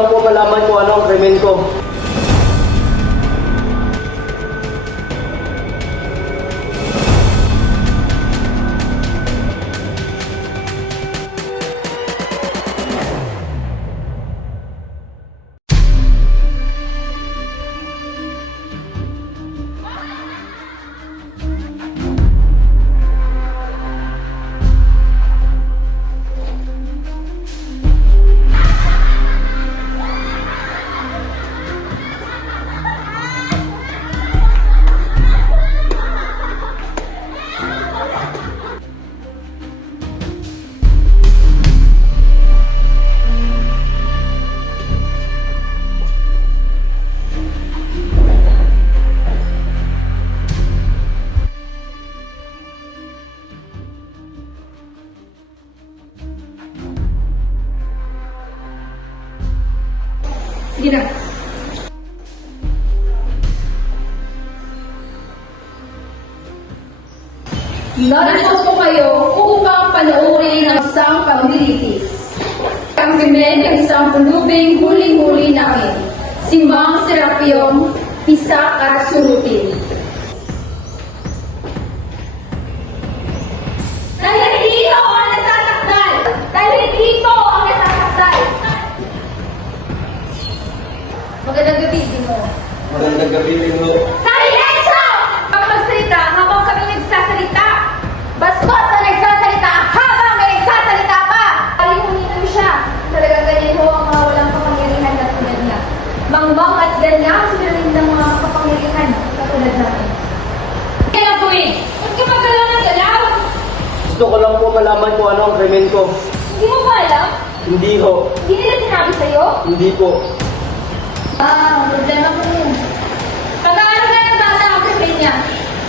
lang po malaman kung ano ang krimen ko. Sige na. Narito po kayo upang panoorin ang isang paglilitis. Ang krimen ng isang pulubing huling-huli namin, si Mang Serapio Pisak at Surupin. Dahil dito ang nasasaktan! Dahil dito ang nasasaktan! Magandang gabi, Dino. Magandang gabi, Lino. Silensyo! Ang magsalita habang kami nagsasalita. Bastos na nagsasalita habang may nagsasalita pa! Palihunin mo siya. Talagang ganyan ho ang mga walang kapangyarihan na tulad niya. Mangmang at ganyan sinalim ng mga kapangyarihan katulad natin. Kaya gawin! Huwag ka magalaw ng galaw! Gusto ko lang po malaman kung ano ang krimen ko. Hindi mo ba alam? Hindi ho. Hindi nila sinabi sa'yo? Hindi po. Problema ko yun. Pag-aaral ka ng bata ang krimen niya.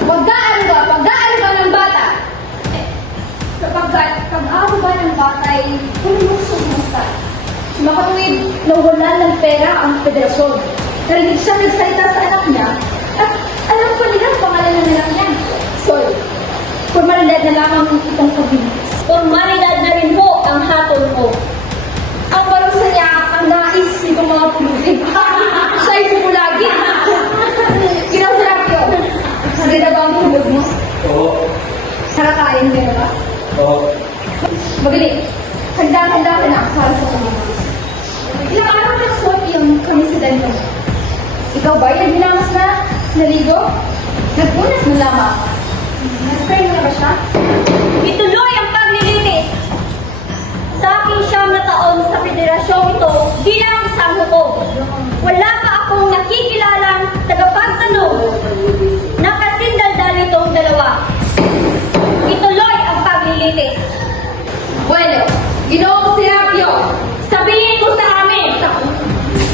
Pag-aaral ka ng bata. Sapagkat pag-aaral ba ng bata ay pululusog ng start. Makatuwid na wala ng pera ang federasyon. Narinig siya nagsalita sa anak niya at alam ko nila ang pangalan ng anak niya. Sorry. Formalidad na lamang itong pag-ibig. Formalidad na rin po ang hatol ko. Ang parusa niya ang nais nitong mga pulubig. Siya ay pupulagi. Ginaw sa lakyo. Hindi na ba ang tulog mo? Oo. Nakakain ka na ba? Oo. Magaling. Handa-handa ka na para sa pulubig. Ilang araw na suot yung kamisidan mo. Ikaw ba yan hinamas na naligo? Nagpunas mo lamang. Naspray mo na ba siya? Ituloy ang paglilitis. Sa aking 9 na taon sa federasyong ito bilang isang hukom. Wala pa akong nakikilalang tagapagtanong na kasindaldal itong dalawa. Ituloy ang paglilitis. Bueno, Ginoong Serapio, Sabihin mo sa amin!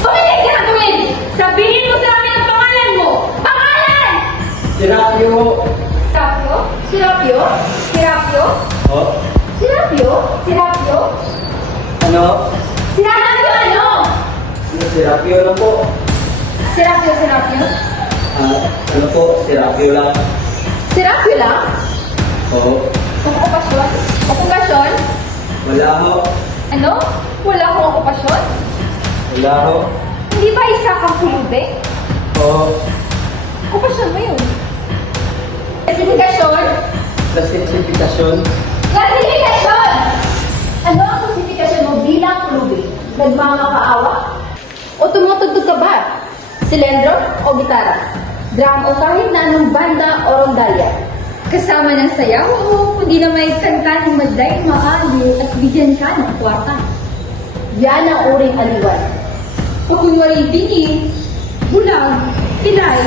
pumilig ka na gawin! Sabihin mo sa amin ang pangalan mo! Pangalan! Serapio ho. Serapio? Serapio? Serapio? Ho? Serapio? Serapio? Ano? Serapio ano? Serapio lang po. Serapio, Serapio? Ano po? Serapio lang. Serapio lang? Oo. Okupasyon? Okupasyon? Wala ho. Ano? Wala akong okupasyon? Wala ho. Hindi ba isa kang pulubing? Oo. Okupasyon mo yun. Klasifikasyon? Klasifikasyon? Klasifikasyon! Ano ang klasifikasyon mo bilang pulubing? Nagmamakaawa? O tumutugtog ka ba? Silendro o gitara? Drum o kahit na anong banda o rondalya? Kasama ng sayaw o kundi na may kanta ng magday, maaliw at bigyan ka ng kwarta. Yan ang uring aliwan. O kunwari bini, bulag, pilay,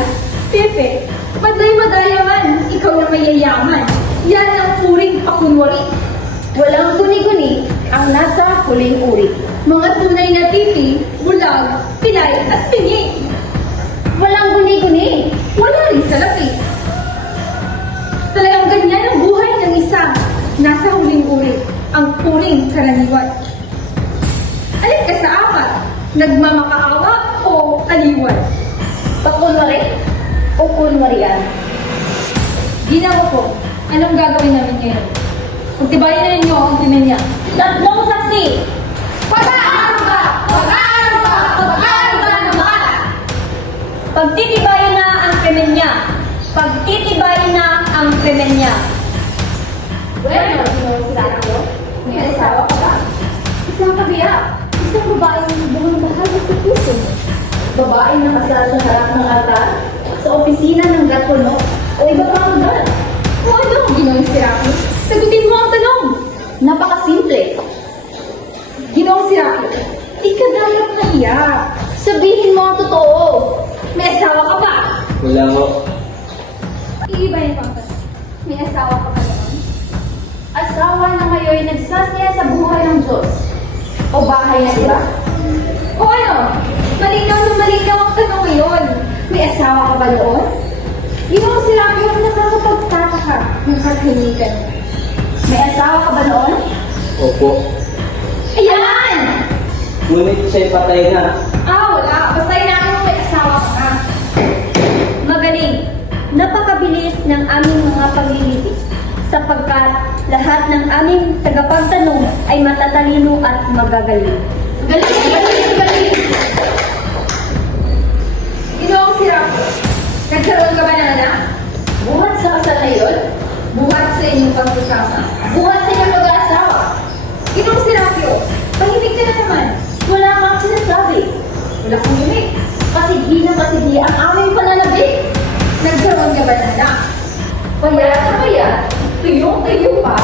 pepe, maday-madayaman, ikaw na mayayaman. Yan ang uring pakunwari. Walang guni-guni ang nasa huling uri. Mga tunay na pipi, bulag, pilay at pingi. Walang guni-guni, wala rin salapi. Talagang ganyan ang buhay ng isa nasa huling uri, ang puring karaniwan. Alin ka sa apat? Nagmamakaawa o aliwan? Pakunwari o kunwarian? Ginawa ko, anong gagawin namin ngayon? Pagtibayin na ninyo ang krimen niya. Tatlong saksi. Pag-aaral ka! Pag-aaral ka! Bueno, Ginoong Serapio, may asawa ka ba? Isang kabiyak, isang babaeng bumangdahal sa puso mo. Babaeng nakasal sa harap ng altar, sa opisina ng Gatulog, o iba pang lugar. O ano, Ginoong Serapio? Sagutin mo ang tanong. Napakasimple. Ginoong Serapio, di ka dapat nahiya. Sabihin mo ang totoo. May asawa ka ba? Wala ho. Iibayin ko ang tanong. May asawa ka ba noon? Asawa na ngayon nagsasaya sa buhay ng Diyos? O bahay na iba? O ano? Malinaw na malinaw ang tanong ngayon. May asawa ka ba noon? Ginoong Serapio, nakakapagtataka ng katahimikan. May asawa ka ba noon? Opo. Ayan! Ngunit siya'y patay na. Wala. Basta inamin mo may asawa ka na. Magaling. Napakabilis ng aming mga paglilitis sapagkat lahat ng aming tagapagtanong ay matatalino at magagaling. Galing! Ginoong Serapio, nagkaroon ka ba ng anak? Buhat sa kasal na yun? Buhat sa inyong pagsasama? Buhat sa inyong pag-aasawa? Ginoong Serapio, pahimik ka na naman. Wala kang sinasabi. Wala kang himik. Pasigi ang aming pananabik. Nagkaroon ka ba ng anak? Paya. Tuyong-tuyo pa.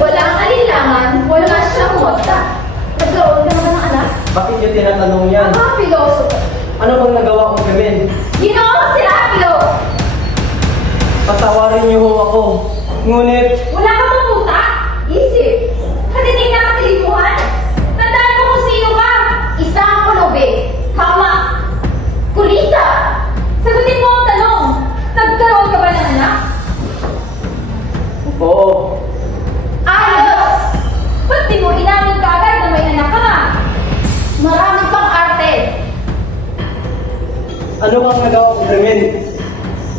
Walang alinlangan. Wala siyang wata. Nagkaroon ka ba ng anak? Bakit niyo tinatanong yan? Pilosopo. Ano bang nagawa kong gawin? Ginoong Serapio! Patawarin niyo ho ako. Ngunit, Wala ka bang utak? Isip. Katinig na katilimuhan. Tandaan mo kung sino ka. Isang pulubi. Hama. Kulisa. Sagutin mo ang tanong. Nagkaroon ka ba ng anak? oo. Ayos! Ba't di mo inamin ka agad na may anak ka na? Marami pang arte. Ano bang nagawa kong gawin?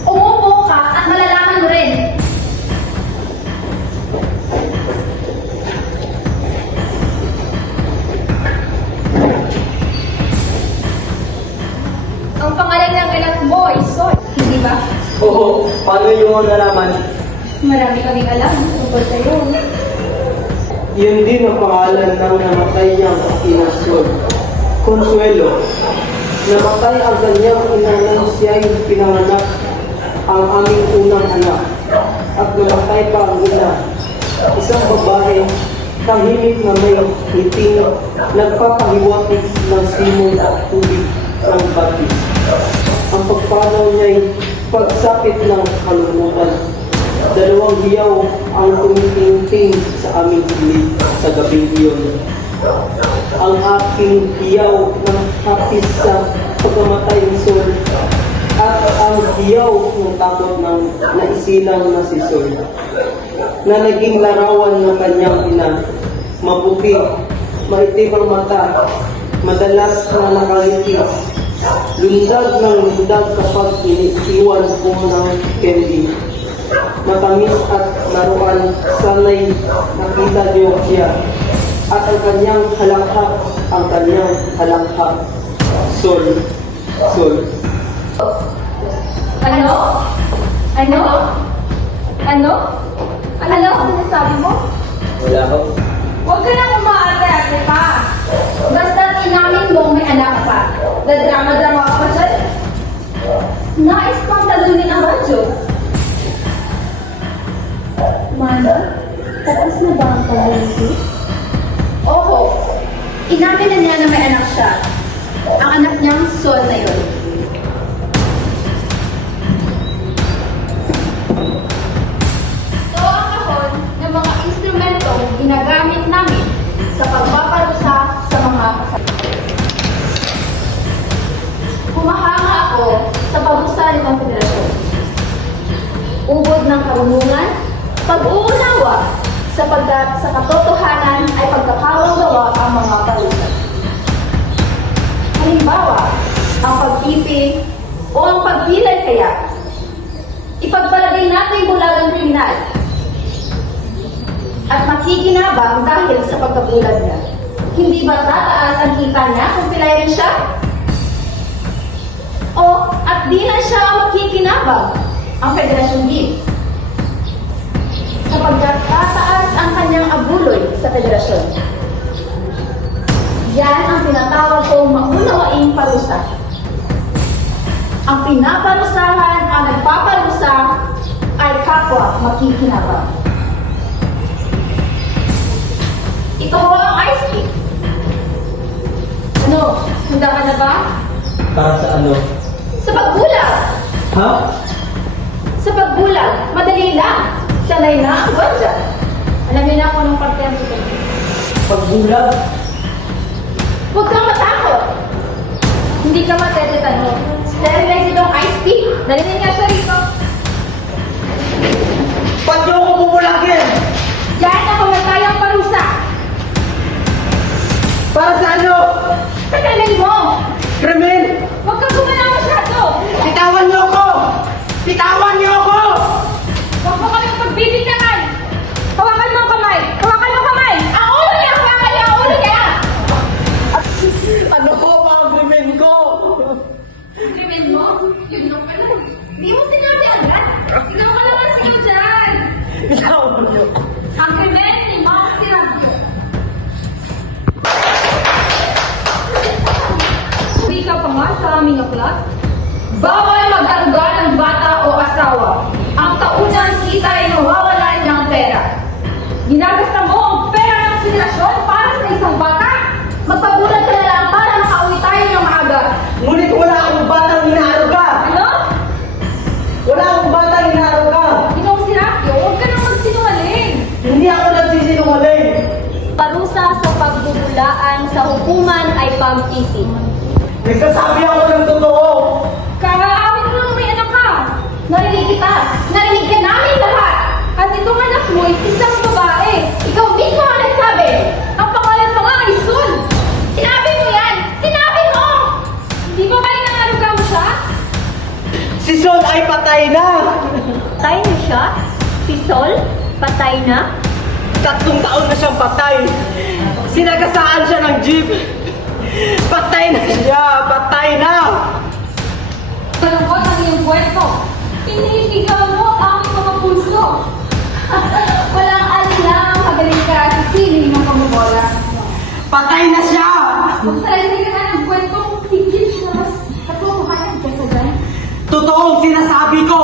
Umupo ka at malalaman mo rin. Ang pangalan ng anak mo ay Sol, hindi ba? Oo, paano niyo ho nalaman? Marami kaming alam tungkol sa'yo. Yun din ang pangalan ng namatay niyang inasyon. Consuelo. Namatay ang kanyang ina nang siya'y pinanganak ang aming unang anak. At namatay pa ang ina. Isang babae, tahimik na may hiting, nagpapahiwatig ng simoy at tubig ng batis. Ang pagpanaw niya'y pagsakit ng kalumutan. Dalawang hiyaw ang tumitingting sa aming silid sa gabing iyon. Ang aking hiyaw ng hapis sa pagkamatay ni Sol at ang hiyaw ng takot ng naisilang na si Sol na naging larawan ng kanyang ina. Maputi, maitim ang mata, madalas na nakaliti. Lundag ng lundag kapag iniiwan ko ng candy. Matamis at laruan, sanay nakita niyo siya. At ang kanyang halakhak, Sol. Ano? Ano? Ano? Ano ang sinasabi mo? Wala ko. Huwag ka nang umaarte-arte pa. Basta't inamin mo may anak pa. Dadrama-drama ka pa dyan. Nais pang talunin ang radyo. Mana, tapos na ba ang paglilitis? Oo. Inamin na niya na may anak siya. Ang anak niyang Sol na yun. Ito ang kahon ng mga instrumentong ginagamit namin sa pagpaparusa sa mga Humahanga ako sa parusa ng Konfederasyon. Ubod ng karunungan, pag-uunawa, sapagkat sa katotohanan ay pagkakawang gawa ang mga parusa. Halimbawa, ang pag-ibig o ang pagpilay kaya. Ipagpalagay natin bulagang kriminal at makikinabang dahil sa pagkabulag niya. Hindi ba tataas ang kita niya kung pilayan siya? O at di na siya makikinabang ang Federasyon Game. sapagkat tataas ang kanyang abuloy sa federasyon. Yan ang tinatawag kong maunawaing parusa. Ang pinaparusahan ang nagpaparusa ay kapwa makikinabang. Ito ho ang ice cream. Ano? Handa ka na ba? Para sa ano? Sa pagbulag! Ha? Sa pagbulag, madali lang. Sanay na ang ganja. Alam niyo na kung anong parte ang ito. Pagbulag? Huwag kang matakot. Hindi ka matetetano. Sterilize itong ice tea. Narinig nga siya rito. Ba't niyo ako bubulagin? Yan ang kamatayang parusa. Para sa ano? Sa kanil mo. Krimen! Huwag kang gumalaw masyado. Bitawan niyo ako! Bitawan niyo ako! Huwag mo kami pagbibigyan. Hawakan mo ang kamay. Hawakan mo ang kamay. Ang ulo niya. Hawakan niya ang ulo niya. Ano po ba ang krimen ko? Krimen mo? Yun lang pala. Di mo sinabi agad. Ikaw ka naman sigaw dyan. Bitawan niyo. Ang krimen ni Mark Siragyo. Hindi ka pa nga sa aming aklat? Bawal mag-aruga ng bata o asawa. Ang taunang kita ay nawawalan ng pera. Ginagasta mo ang pera ng federasyon para sa isang bata? Magpabulag ka na lang para makauwi tayo ng maaga. Ngunit wala akong batang inaaruga! Ano? Wala akong batang inaaruga! Ikaw si Rakyo, huwag ka nang magsinungaling. Hindi ako nagsisinungaling! Parusa sa pagbubulaan sa hukuman ay pag-isip. Nagsasabi ako ng totoo! Kakaawin mo nung may anak ka. Narinig kita. Narinig ka namin lahat. At itong anak mo ay isang babae. Ikaw mismo ang nagsabi. Ang pangalan mo nga ay Sun. Sinabi mo yan. Sinabi mo. Hindi ba kayo nangaruga mo siya? Si Sol ay patay na! Patay na siya? Si Sol? Patay na? 3 taon na siyang patay! Sinagasaan siya ng jeep! Patay na siya! Patay na! Malungkot ang iyong kwento. Iniigaw mo ang aming mga puso. Walang alam magaling ka sa siling ng pamumuala. Patay na siya! Magsalaysay ka na ng kwento higit siya mas katotohanan ka sa dyan. Totoong sinasabi ko!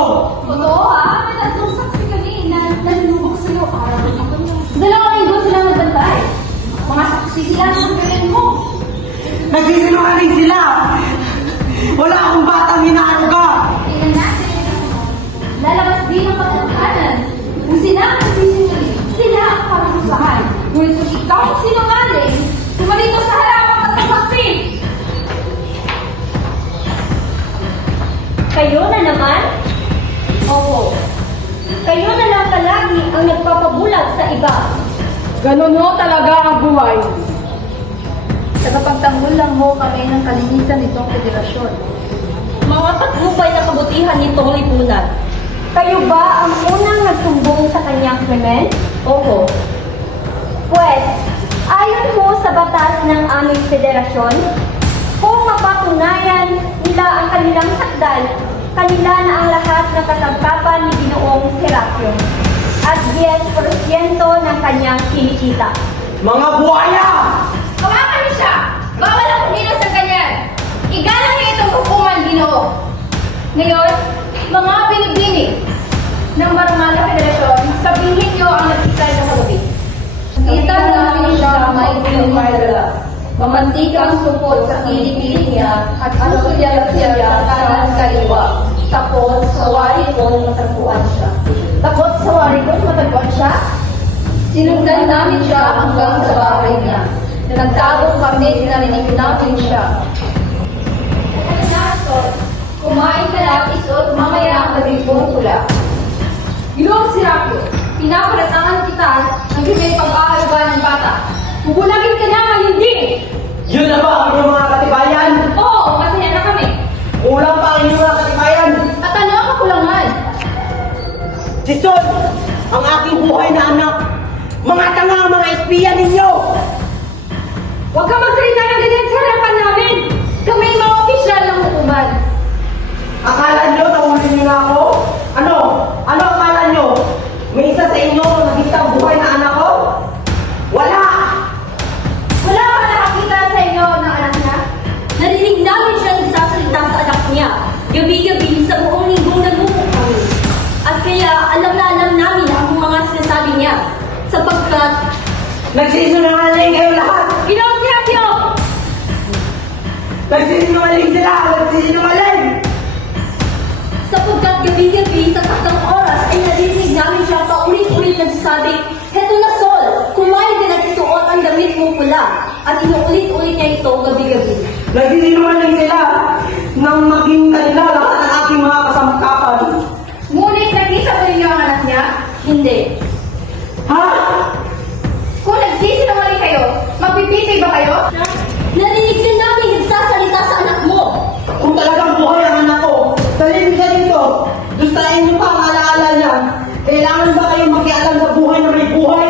Totoo ha? May tatlong saksi kanina na nalulubog sa'yo para ako niya. 2 linggo sila nagbantay. Mga saksi sila sa galing mo. Nagsisinungaling sila! Wala akong batang inaaruga! Tingnan natin. Lalabas din ang katotohanan. Kung sila ang nagsisinungaling, sila ang parusahan. Ngunit kung ikaw ang sinungaling, tumalito sa harapan at saksi. Kayo na naman? Opo. Kayo na lang palagi ang nagpapabulag sa iba. Ganun ho talaga ang buhay. Tagapagtanggol lang mo kami ng kalinisan nitong federasyon. Mga patnubay na kabutihan nitong lipunan. Kayo ba ang unang nagsumbong sa kanyang krimen? Opo. Pwes, ayon mo sa batas ng aming federasyon, kung mapatunayan nila ang kanilang sakdal, kanila na ang lahat ng kasangkapan ni Ginoong Serapio at 10% ng kanyang kinikita. Mga buhaya! Hawakan niyo siya! Bawal ang kumilos sa ganyan! Igalang niyo itong hukuman, Ginoo! Ngayon, mga binibini ng Marangal na Federasyon, sabihin niyo ang nagkikay na kagabi. Kita namin siya may pinagmadala. Mamantikang supot sa kilikili niya at susulyat siya sa kanan kaliwa. Tapos sa warikon matagpuan siya. Tapos sa warikon matagpuan siya? Sinundan namin siya hanggang sa bahay niya. Nagtago kami, narinig namin siya. Kumain ka lang, isot, mamaya ang magiging pula. Ginoong Serapio, pinaparatangan kita ng may pag-aaruga ng bata. Bubulagin ka naman, hindi! Yun na ba ang inyong mga katibayan? Oo, masaya na kami. Kulang pa ang inyong mga katibayan! At ano ang kakulangan? Si Sol, ang aking buhay na anak! Mga tanga ang mga espiya ninyo! Huwag ka magsalita ng ganyan sa harapan namin! Kami ang mga opisyal ng hukuman. Akala nyo nahuli nyo na ako? Ano? Ano akala nyo? May isa sa inyo gabi-gabi sa buong linggong nagmumuk kami. At kaya alam na alam namin ang mga sinasabi niya. Sapagkat Nagsisinungaling kayo lahat! Ginoong Serapio! Nagsisinungaling sila! Nagsisinungaling! Sapagkat gabi-gabi sa tatlong oras ay narinig namin siya paulit-ulit nagsasabi, "Heto na Sol, kumain ka nagsuot ang damit mong pula." At inuulit-ulit niya ito gabi-gabi. Nagsisinungaling sila nang maging kanila lahat ng aking mga kasamkapan. Ngunit nakita mo ninyo ang anak niya? Hindi. Ha? Kung nagsisinungaling kayo, magpipitay ba kayo? Narinig din namin nagsasalita sa anak mo. Kung talagang buhay ang anak ko, talin ka dito. Gustahin niyo pa ang alaala niya. Kailangan ba kayo makialam sa buhay na may buhay?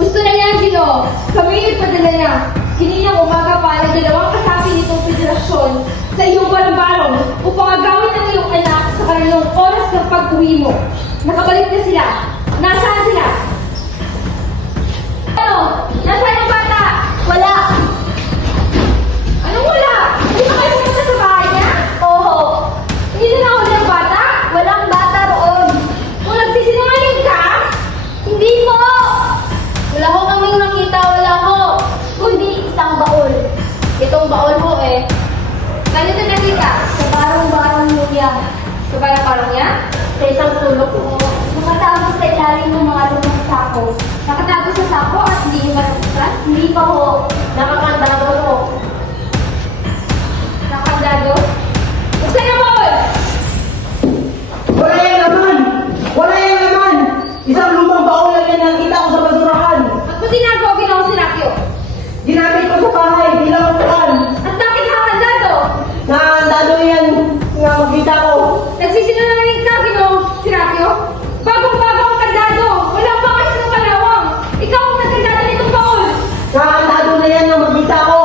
Gusto na niya, Gino. Kami ipadala niya. Kaninang umaga pa na dalawang kasapi nitong federasyon sa iyong barang-barong upang agawin ang iyong anak sa kanilang oras ng pag-uwi mo. Nakabalik na sila. Nasaan sila? Ano? Nasaan ang bata? Wala. Anong wala? Hindi ba kayo pumunta sa bahay niya? Oo. Hindi na ako ng bata? Walang bata roon. Kung nagsisinungaling ka? Hindi po. Wala ko kaming nakita, wala ko. Kundi isang baol. Itong baon mo eh. Ganito nakita? Sa barong-barong niya. Sa parang niya? Sa isang sulok mo. Nakatago sa ilalim ng mga lumang sako. Nakatago sa sako at hindi yung matapusan? Hindi pa ho. Nakakandado ho. Nakandado? Buksan na baon! Wala yung laman! Wala yung laman! Isang lumang baon lang yan nakita ko sa basurahan. Ba't mo tinagawa ginawang sinakyo? Ginamit ko sa bahay bilang upuan. At bakit nakandado? Naandado yan nga makita ko. Nagsisinungaling ka ginawang sinakyo? Bagong-bago ang kandado! Walang bakas ng kalawang! Ikaw ang nagkandado nitong baon! Naandado na yan nga makita ko.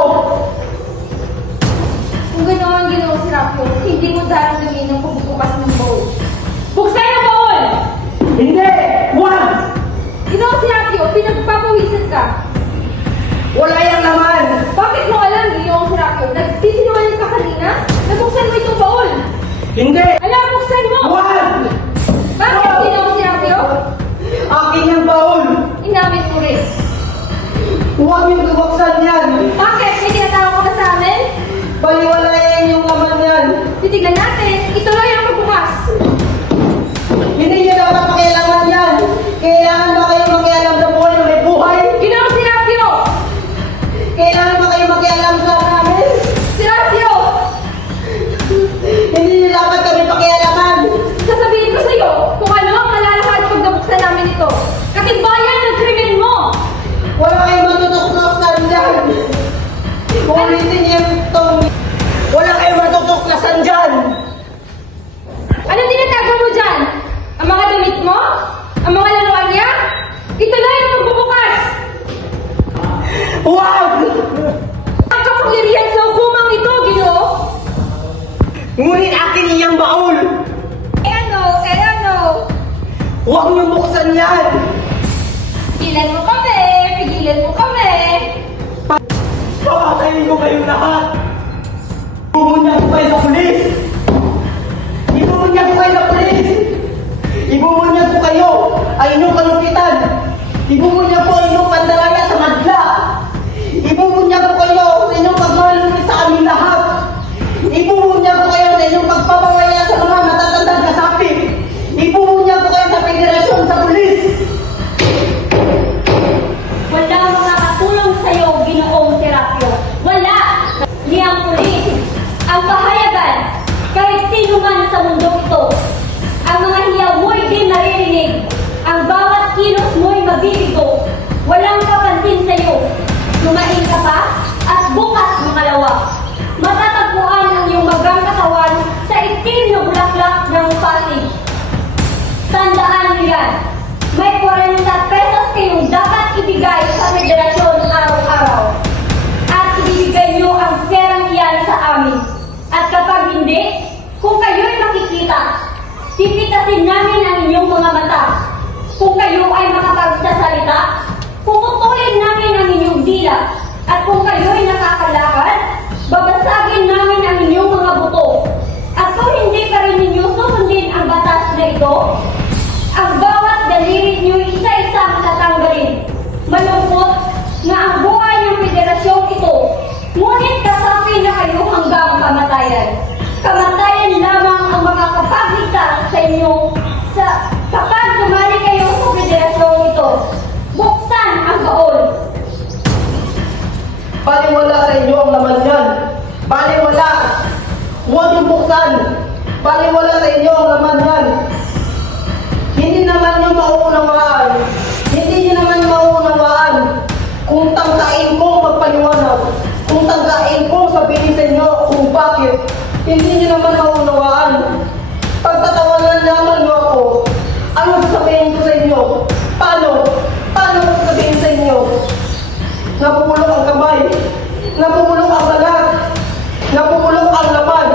Kung gano'n ang ginawang sinakyo, hindi mo daramdamin ang pagbubukas ng baon. Buksan ang baon! Hindi! Wag! Ginawang sinakyo, pinagpapawisan ka. Wala yung laman! Bakit mo alam ginawang sinakyo? Nagsisinungaling ka kanina? Nabuksan mo itong baon! Hindi! Alam, buksan mo! Wag! Bakit ginawang sinakyo? Akin yung baon! Inamit mo rin. Huwag yung bubuksan yan! Bakit? May tinatawag ko na sa amin? Baliwalayin yung laman yan! Titignan natin. Ituloy ang pagbukas. Hindi niyo dapat pakialaman yan! Kailangan ba kayo makialam sa buhay na may buhay? Ginawang sinakyo! Kailangan ba kayo makialam sa namin? Sinakyo! Hindi niyo dapat kami pakialaman! Sasabihin ko sa'yo kung ano ang malalakad pag nabuksan namin ito. Katibayan ng krimen mo! Wala kayong matutuklasan dyan! Ulitin niyo itong... Wala kayong matutuklasan dyan! Ano tinatago mo dyan? Ang mga damit mo? Ang mga laruan niya? Ituloy ang pagbubukas! Huwag! Ang kapangyarihan sa hukumang ito, Ginoo! Ngunit akin iyang baon! Eh ano? Huwag niyo buksan yan! Pigilan mo kami! Pigilan mo kami! Papatayin ko kayong lahat! Ibubunyan ko kayo sa pulis! Ibubunyan ko kayo sa pulis! Ibubunyan ko kayo ay inyong kalupitan! Ibubunyan ko ay inyong pandaraya sa madla! Ibubunyan ko kayo sa inyong pagmalulunod sa aming lahat! Ibubunyan ko kayo sa inyong pagpapawaya sa mga matatandang kasapi! Ibubunyan ko kayo sa federasyon sa pulis! Wala makakatulong sa'yo, Ginoong Serapio. Wala! Niyang pulis, ang pahayagan, kahit sino man sa mundo ito. Ang mga hiyaw mo'y di maririnig. Ang bawat kilos mo'y mabibigo. Walang kapansin sa'yo. Lumain ka pa at bukas makalawa. Matatagpuan ang iyong magang katawan sa itim na bulaklak ng Pasig. Tandaan niyo yan. May 40 pesos kayong dapat ibigay sa federasyon araw-araw. At ibibigay niyo ang perang iyan sa amin. At kapag hindi, kung kayo'y makikita, pipitasin namin ang inyong mga mata. Kung kayo ay makapagsasalita, puputulin namin ang inyong dila. At kung kayo'y nakakalakad, babasagin namin ang inyong mga buto. na ito? Ang bawat daliri niyo isa-isang tatanggalin. Malungkot na ang buhay ng federasyong ito, ngunit kasapi na kayo hanggang kamatayan. Kamatayan lamang ang makakapagligtas sa inyo kapag sumali kayo sa federasyong ito. Buksan ang baon. Baliwala sa inyo ang laman yan. Baliwala. Huwag yung buksan. Baliwala sa inyo ang laman yan. Hindi naman nyo mauunawaan. Hindi nyo naman mauunawaan. Kung tangkain ko magpaliwanag. Kung tangkain ko sabihin sa inyo kung bakit. Hindi nyo naman mauunawaan. Pagtatawanan naman nyo ako. Ano sasabihin ko sa inyo? Paano? Paano ko sasabihin sa inyo? Nabubulok ang kamay. Nabubulok ang balat. Nabubulok ang laman.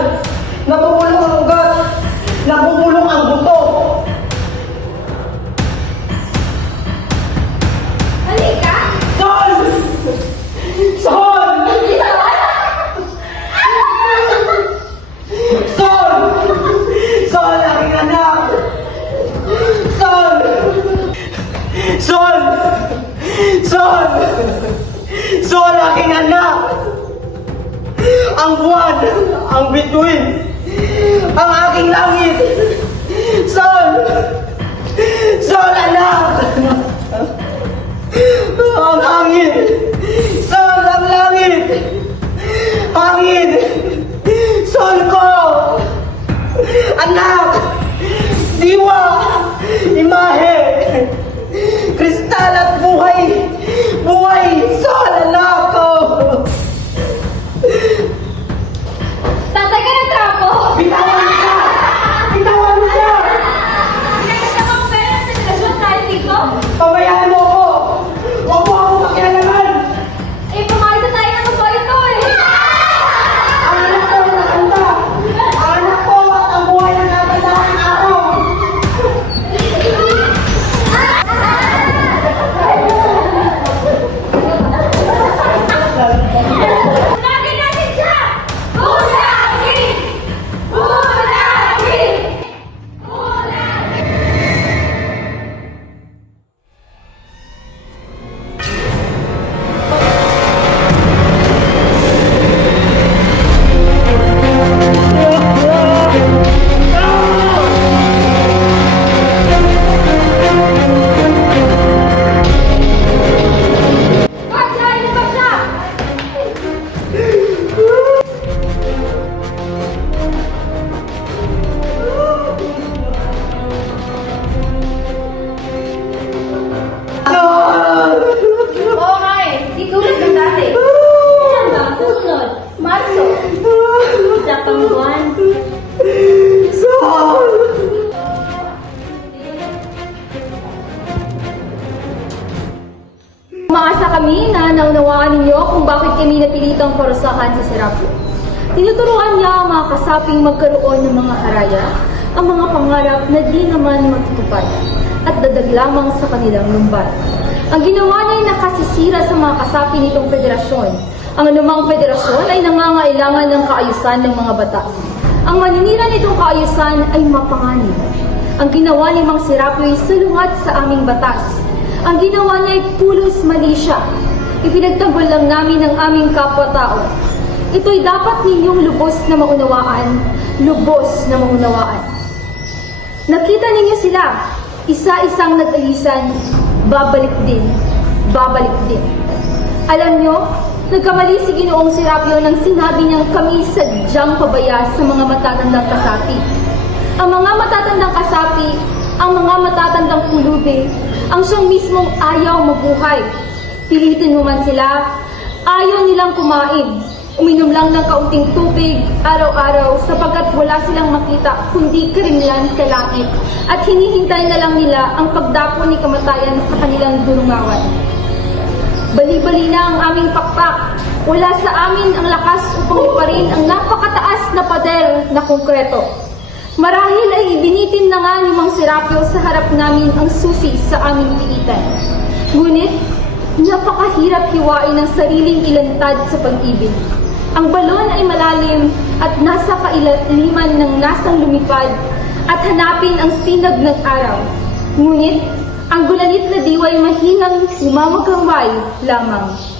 Nabubulok ang ugat. Nabubulok ang buto. Halika! Sol! Sol! Sol! Sol, aking anak! Sol! Sol! Sol! Sol, aking anak! Ang buwan, ang bituin, ang aking langit! Sol! Sol, anak! Ang hangin! Sol, ang langit! Hangin! Sol ko! Anak! Diwa! Imahe! Kristal at buhay! Buhay! Sol, anak ko! Tatay ka ng trapo! Bitawan ka! Bitawan ka! Nakita bang pera sa federasyon dahil dito? Pabayaan mo ko! Huwag mo ako pakialaman! Eh, pumayos na tayo ng babae ito eh! Ang anak ko ang nakanda! Ang anak ko at ang buhay ng nagandahan araw! Unagin natin siya! Unagin! Unagin! Pagsa! Pagsa! Sol! Oo nga eh, di tulad ng dati. Kailan ba? Susunod. Marso. Isa pang buwan. Sol! Umaasa kami na naunawaan ninyo kung bakit kami napilitang parusahan sa Serapio. Tinuturuan niya ang mga kasaping magkaroon ng mga haraya, ang mga pangarap na di naman magtutupad, at dadag lamang sa kanilang lumbat. Ang ginawa niya ay nakasisira sa mga kasapi nitong federasyon. Ang anumang federasyon ay nangangailangan ng kaayusan ng mga batas. Ang maninira nitong kaayusan ay mapanganib. Ang ginawa ni Mang Serapio ay salungat sa aming batas. Ang ginawa niya ay pulos mali siya. Ipinagtanggol lang namin ang aming kapwa-tao. Ito'y dapat ninyong lubos na maunawaan. Lubos na maunawaan. Nakita ninyo sila, isa-isang nag-alisan, babalik din, babalik din. Alam nyo, nagkamali si Ginoong Serapio nang sinabi niyang kami sadyang pabaya sa mga matatandang kasapi. Ang mga matatandang kasapi, ang mga matatandang pulubi, ang siyang mismong ayaw mabuhay. Pilitin mo man sila, ayaw nilang kumain. Uminom lang ng kaunting tubig araw-araw sapagkat wala silang makita kundi karimlan sa langit at hinihintay na lang nila ang pagdapo ni kamatayan sa kanilang dunungawan. Bali-bali na ang aming pakpak. Wala sa amin ang lakas upang iparin ang napakataas na pader na konkreto. Marahil ay ibinitin na nga ni Mang Serapio sa harap namin ang susi sa aming piitan. Ngunit, napakahirap hiwain ang sariling ilantad sa pag-ibig. Ang balon ay malalim at nasa kailaliman ng nasang lumipad at hanapin ang sinag ng araw. Ngunit, ang gulanit na diwa'y mahinang umamagkaway lamang.